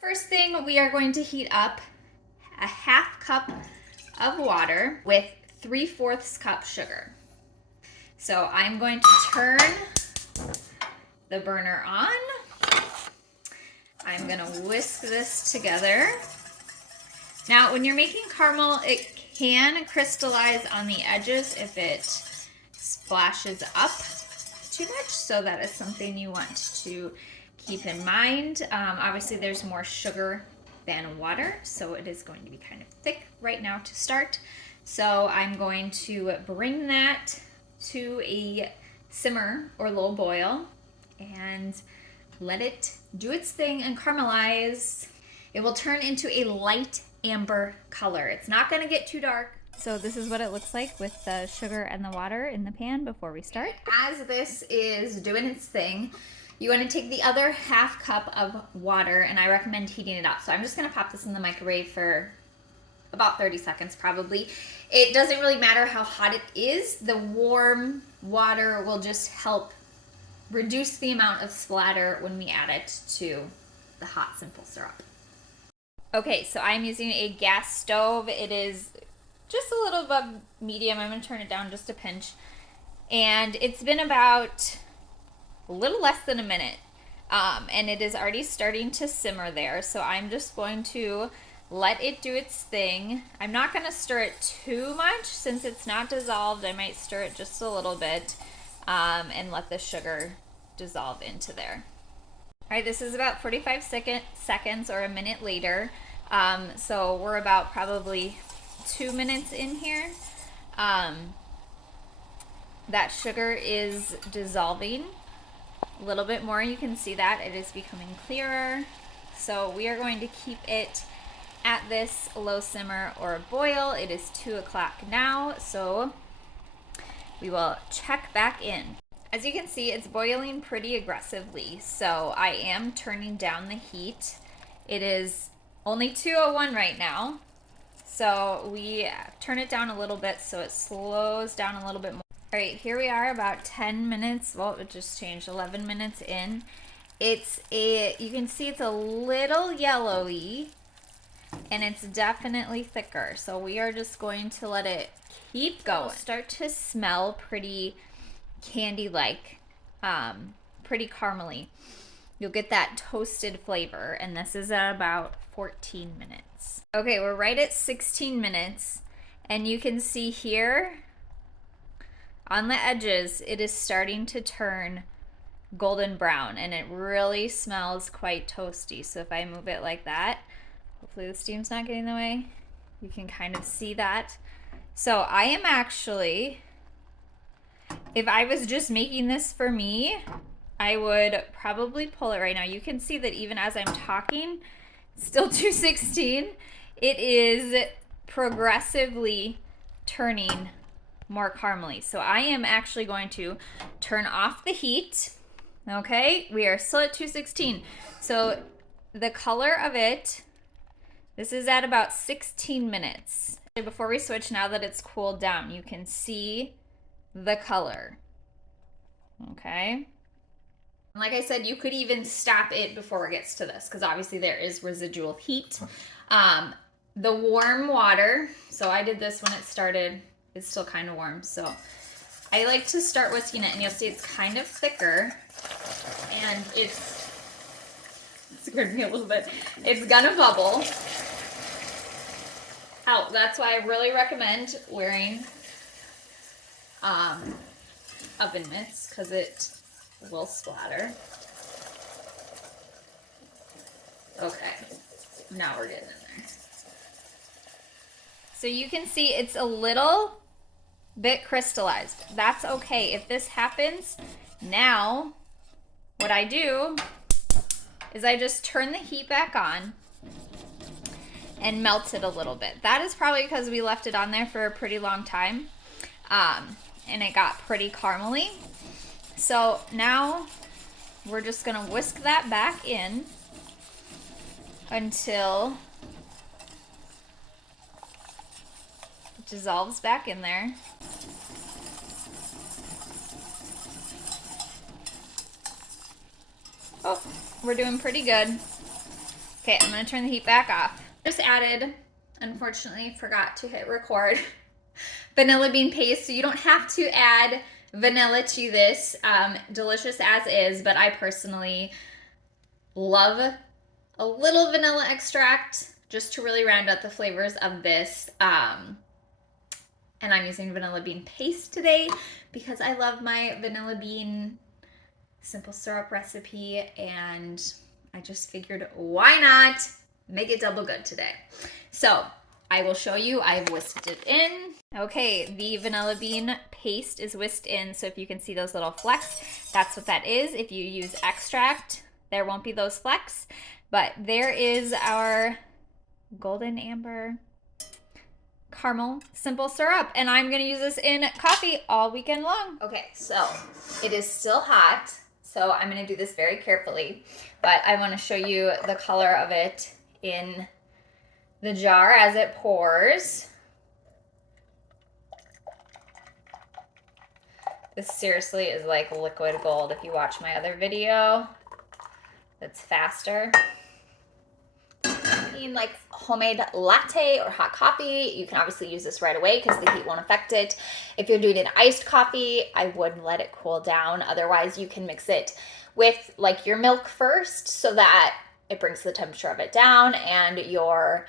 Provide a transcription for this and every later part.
First thing, we are going to heat up a half cup of water with 3/4 cup sugar. So I'm going to turn the burner on. I'm gonna whisk this together. Now, when you're making caramel, it can crystallize on the edges if it splashes up too much, so that is something you want to keep in mind. Obviously, there's more sugar than water, so it is going to be kind of thick right now to start. So I'm going to bring that to a simmer or low boil and let it do its thing and caramelize. It will turn into a light amber color. It's not going to get too dark. So this is what it looks like with the sugar and the water in the pan before we start. As this is doing its thing, you want to take the other half cup of water, and I recommend heating it up. So I'm just going to pop this in the microwave for about 30 seconds probably. It doesn't really matter how hot it is. The warm water will just help reduce the amount of splatter when we add it to the hot simple syrup. Okay, so I'm using a gas stove. It is just a little above medium. I'm going to turn it down just a pinch. And it's been about a little less than a minute. And it is already starting to simmer there. So I'm just going to let it do its thing. I'm not going to stir it too much since it's not dissolved. I might stir it just a little bit and let the sugar dissolve into there. All right, this is about 45 seconds or a minute later. So we're about probably 2 minutes in here. That sugar is dissolving a little bit more. You can see that it is becoming clearer. So we are going to keep it at this low simmer or boil. It is 2 o'clock now, so we will check back in. As you can see, it's boiling pretty aggressively, so I am turning down the heat. It is only 2:01 right now, so we turn it down a little bit so it slows down a little bit more. All right, here we are about 10 minutes, well, it just changed, 11 minutes in. You can see it's a little yellowy, and it's definitely thicker, so we are just going to let it keep going. It'll start to smell pretty candy-like, pretty caramely. You'll get that toasted flavor, and this is at about 14 minutes. Okay, we're right at 16 minutes, and you can see here on the edges, it is starting to turn golden brown, and it really smells quite toasty. So if I move it like that, hopefully the steam's not getting in the way, you can kind of see that. So I am actually, if I was just making this for me, I would probably pull it right now. You can see that even as I'm talking, it's still 216. It is progressively turning more caramely. So I am actually going to turn off the heat. Okay, we are still at 216. So the color of it, this is at about 16 minutes. Before we switch, now that it's cooled down, you can see the color. Okay. Like I said, you could even stop it before it gets to this, because obviously there is residual heat. The warm water, so I did this when it started, it's still kind of warm, so I like to start whisking it, and you'll see it's kind of thicker, and it scared me a little bit. It's gonna bubble out. That's why I really recommend wearing oven mitts, because it will splatter. Okay, now we're getting in there. So you can see it's a little bit crystallized. That's okay. If this happens, now what I do is I just turn the heat back on and melt it a little bit. That is probably because we left it on there for a pretty long time, and it got pretty caramely. So now we're just gonna whisk that back in until it dissolves back in there. Oh, we're doing pretty good. Okay, I'm gonna turn the heat back off. Just added, unfortunately forgot to hit record, vanilla bean paste. So you don't have to add vanilla to this, delicious as is, but I personally love a little vanilla extract just to really round out the flavors of this. And I'm using vanilla bean paste today because I love my vanilla bean simple syrup recipe, and I just figured why not make it double good today. So I will show you. I've whisked it in. Okay, the vanilla bean paste is whisked in, so if you can see those little flecks, that's what that is. If you use extract, there won't be those flecks, but there is our golden amber caramel simple syrup, and I'm gonna use this in coffee all weekend long. Okay, so it is still hot, so I'm gonna do this very carefully, but I want to show you the color of it in the jar as it pours. This seriously is like liquid gold. If you watch my other video that's faster, like homemade latte or hot coffee, you can obviously use this right away because the heat won't affect it. If you're doing an iced coffee, I would let it cool down. Otherwise, you can mix it with like your milk first so that it brings the temperature of it down and your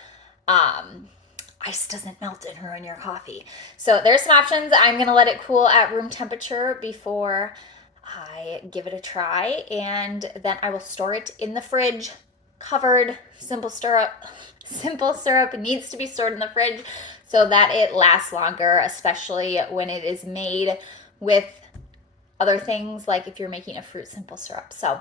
ice doesn't melt and ruin your coffee. So there's some options. I'm gonna let it cool at room temperature before I give it a try, and then I will store it in the fridge covered. Simple syrup needs to be stored in the fridge so that it lasts longer, especially when it is made with other things, like if you're making a fruit simple syrup. So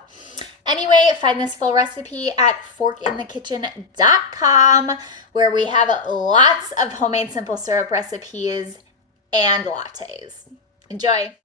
anyway, find this full recipe at forkinthekitchen.com, where we have lots of homemade simple syrup recipes and lattes. Enjoy.